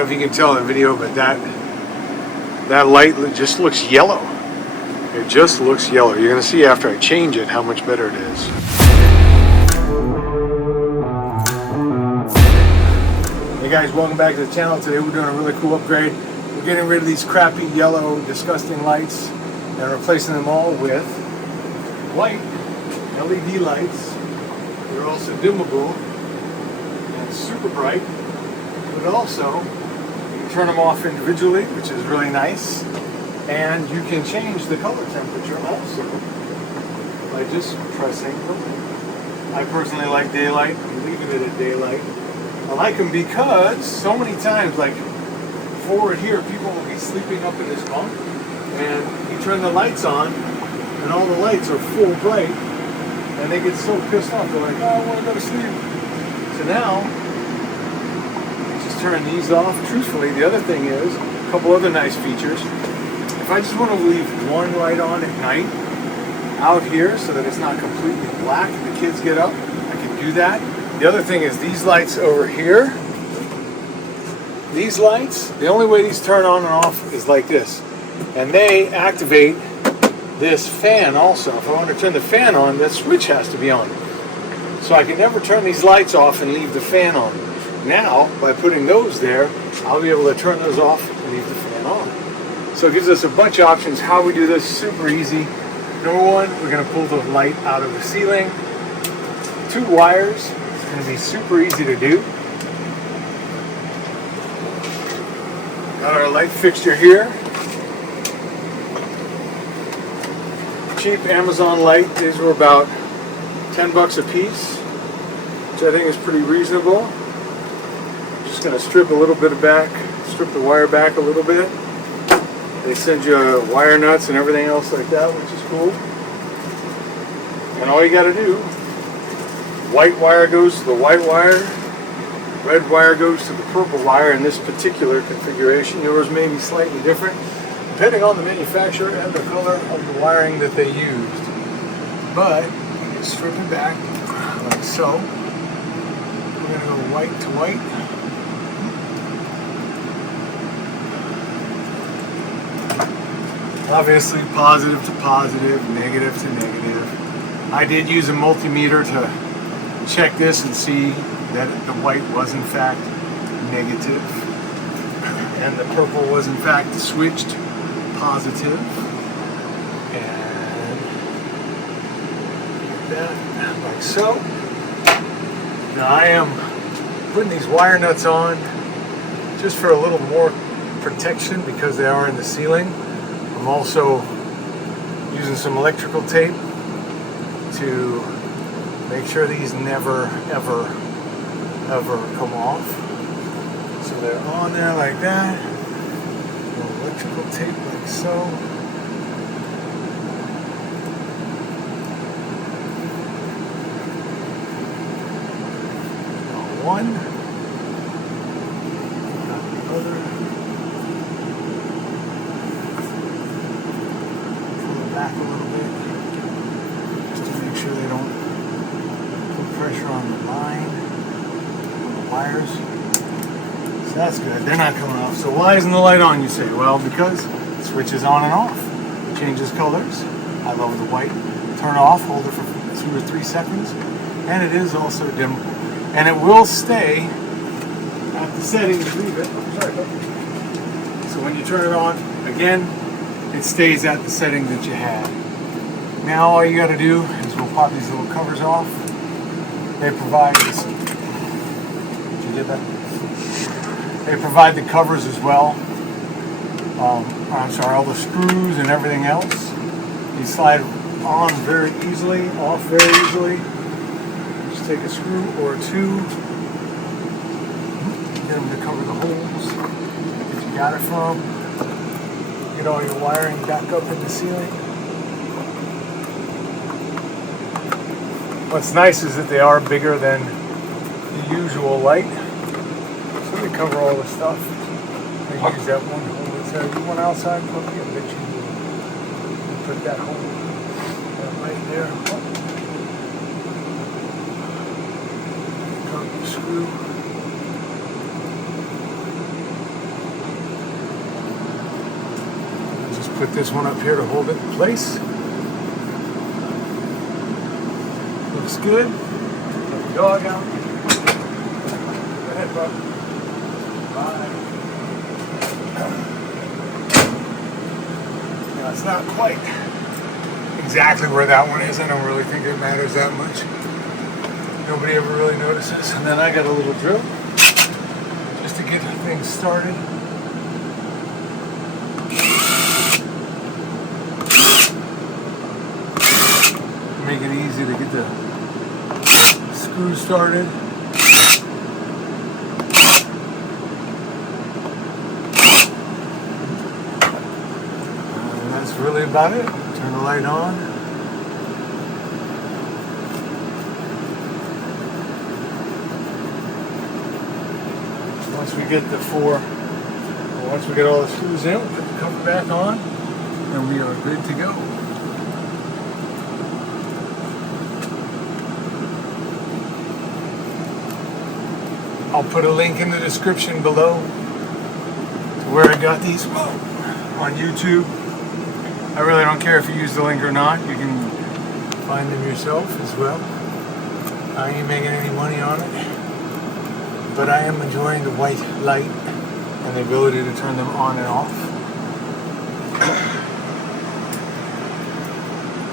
know if you can tell in the video, but that light just looks yellow. It just looks yellow. You're gonna see after I change it how much better it is. Hey guys, welcome back to the channel. Today we're doing a really cool upgrade. We're getting rid of these crappy yellow disgusting lights and replacing them all with white LED lights. They're also dimmable and super bright, but also you can turn them off individually, which is really nice, and you can change the color temperature also by just pressing the button. I personally like daylight. I'm leaving it at daylight. I like them because so many times, like forward here, people will be sleeping up in this bunk, and you turn the lights on, and all the lights are full bright, and they get so pissed off. They're like, "Oh, I want to go to sleep." So now, just turn these off. Truthfully, the other thing is a couple other nice features. If I just want to leave one light on at night out here so that it's not completely black and the kids get up, I can do that. The other thing is these lights over here. These lights, the only way these turn on and off is like this. And they activate this fan also. If I want to turn the fan on, that switch has to be on. So I can never turn these lights off and leave the fan on. Now, by putting those there, I'll be able to turn those off and leave the fan on. So it gives us a bunch of options how we do this. Super easy. Number one, we're going to pull the light out of the ceiling. 2 wires. It's going to be super easy to do. Got our light fixture here. Cheap Amazon light. These were about $10 a piece, which I think is pretty reasonable. Just going to strip the wire back a little bit. They send you wire nuts and everything else like that, which is cool. And all you got to do, white wire goes to the white wire, red wire goes to the purple wire in this particular configuration. Yours may be slightly different, depending on the manufacturer and the color of the wiring that they used. But you can strip it back like so. We're going to go white to white. Obviously positive to positive, negative to negative. I did use a multimeter to check this and see that the white was in fact negative and the purple was in fact switched positive. And that like so. Now I am putting these wire nuts on just for a little more protection because they are in the ceiling. I'm also using some electrical tape to make sure these never, ever, ever come off. So they're on there like that. Electrical tape like so. One. Got the other. Back a little bit just to make sure they don't put pressure on the line, on the wires. So that's good. They're not coming off. So why isn't the light on, you say? Well, because it switches on and off. It changes colors. I love the white. Turn off, hold it for 2 or 3 seconds. And it is also dimmable. And it will stay at the setting you leave it. Sorry. So when you turn it on, again, it stays at the setting that you had. Now all you got to do is we'll pop these little covers off. They provide this. Did you get that? They provide the covers as well. I'm sorry, all the screws and everything else. You slide on very easily, off very easily. Just take a screw or 2. Get them to cover the holes that you got it from. Get all your wiring back up in the ceiling. What's nice is that they are bigger than the usual light. So they cover all the stuff. They use that one hole. Is there one outside? Put me a bit you put that hole right there. Cut the screw. put this one up here to hold it in place. Looks good. Let the dog out. Go ahead, bud. Bye. Now, it's not quite exactly where that one is. I don't really think it matters that much. Nobody ever really notices. And then I got a little drill just to get things started. Make it easy to get the screw started. And that's really about it. Turn the light on. Once we get once we get all the screws in, we'll put the cover back on, and we are good to go. I'll put a link in the description below to where I got these on YouTube. I really don't care if you use the link or not. You can find them yourself as well. I ain't making any money on it, but I am enjoying the white light and the ability to turn them on and off.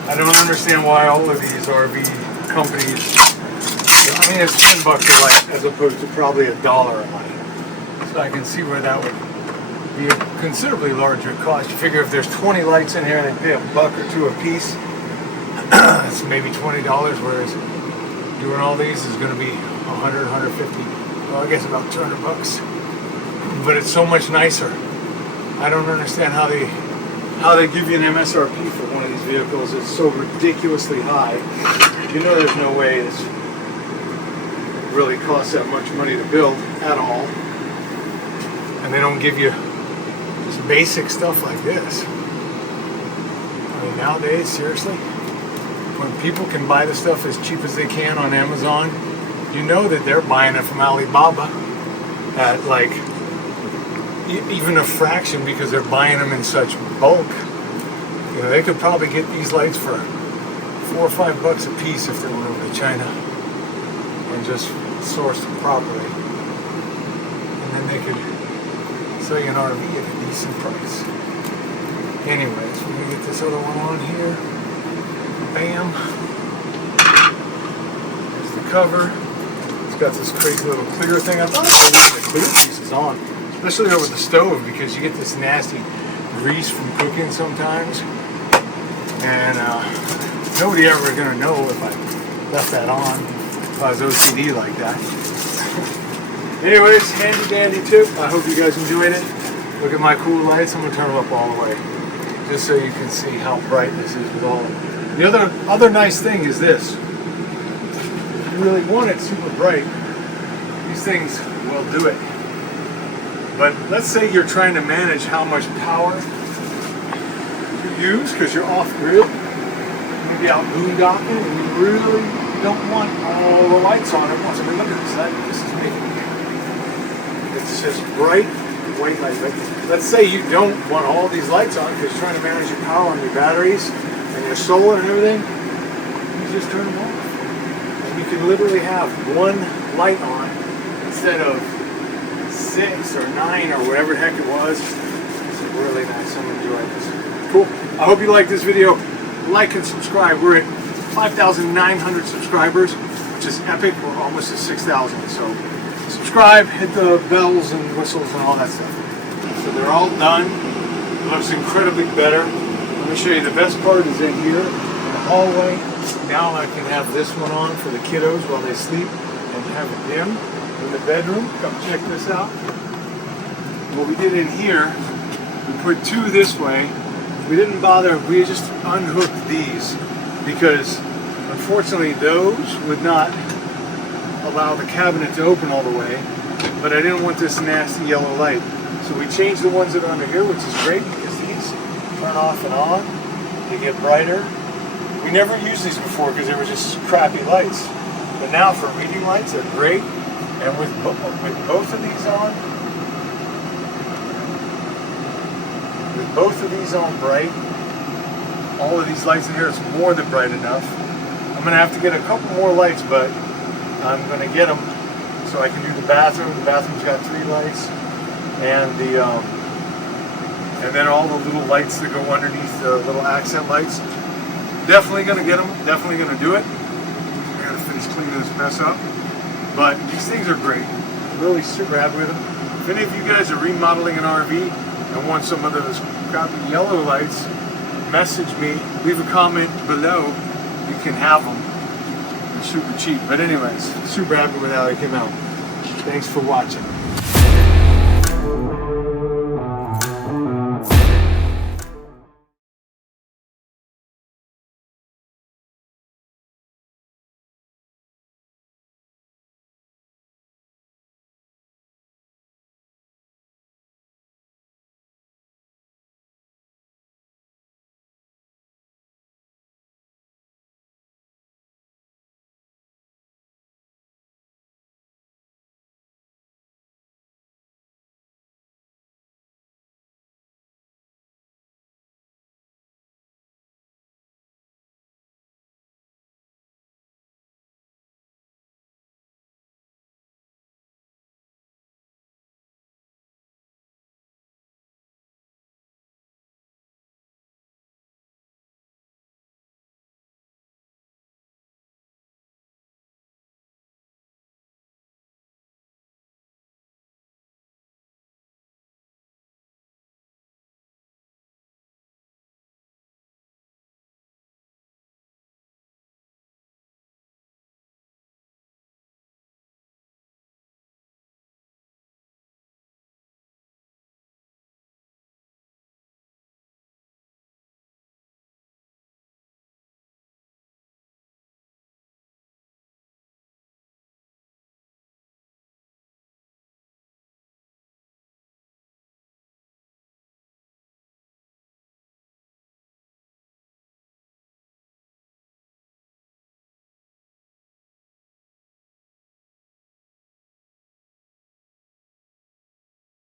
I don't understand why all of these RV companies, I mean, it's $10 a light as opposed to probably $1 a light. So I can see where that would be a considerably larger cost. You figure if there's 20 lights in here and they pay $1 or $2 a piece, it's maybe $20, whereas doing all these is going to be $100, $150. Well, I guess about $200. But it's so much nicer. I don't understand how they give you an MSRP for one of these vehicles. It's so ridiculously high. You know there's no way this really costs that much money to build at all. And they don't give you just basic stuff like this. I mean, nowadays, seriously, when people can buy the stuff as cheap as they can on Amazon, you know that they're buying it from Alibaba at like even a fraction because they're buying them in such bulk. You know, they could probably get these lights for $4 or $5 a piece if they went over to China and just sourced them properly. And then they could sell you an RV at a decent price. Anyways, we're gonna get this other one on here. Bam. There's the cover. It's got this crazy little clear thing. I thought I would leave the clear pieces on, especially over the stove, because you get this nasty grease from cooking sometimes. And nobody ever gonna know if I left that on, if I was OCD like that. Anyways, handy dandy tip. I hope you guys enjoyed it. Look at my cool lights. I'm gonna turn them up all the way, just so you can see how bright this is with all of them. The other nice thing is this. If you really want it super bright, these things will do it. But let's say you're trying to manage how much power you use because you're off grid, maybe out boondocking, and you really don't want all the lights on at once. I mean, look at this. This is making it's just bright white light. But let's say you don't want all these lights on because you're trying to manage your power on your batteries and your solar and everything. You just turn them off, and you can literally have one light on instead of 6 or 9 or whatever the heck it was. It's really nice. I'm enjoying this. Cool. I hope you like this video. Like and subscribe. We're at 5,900 subscribers, which is epic. We're almost at 6,000. So subscribe, hit the bells and whistles and all that stuff. So they're all done. It looks incredibly better. Let me show you. The best part is in here in the hallway. Now I can have this one on for the kiddos while they sleep and have it dim. In the bedroom, come check this out. What we did in here, we put 2 this way. We didn't bother, we just unhooked these because unfortunately those would not allow the cabinet to open all the way, but I didn't want this nasty yellow light. So we changed the ones that are under here, which is great because these turn off and on, they get brighter. We never used these before because they were just crappy lights. But now for reading lights, they're great. And with both of these on, With both of these on bright, all of these lights in here, it's more than bright enough. I'm gonna have to get a couple more lights, but I'm gonna get them so I can do the bathroom. The bathroom's got 3 lights, and and then all the little lights that go underneath the little accent lights. Definitely gonna get them. Definitely gonna do it. I gotta finish cleaning this mess up. But these things are great. Really super happy with them. If any of you guys are remodeling an RV and want some of those crappy yellow lights, message me. Leave a comment below. You can have them. They're super cheap. But anyways, super happy with how they came out. Thanks for watching.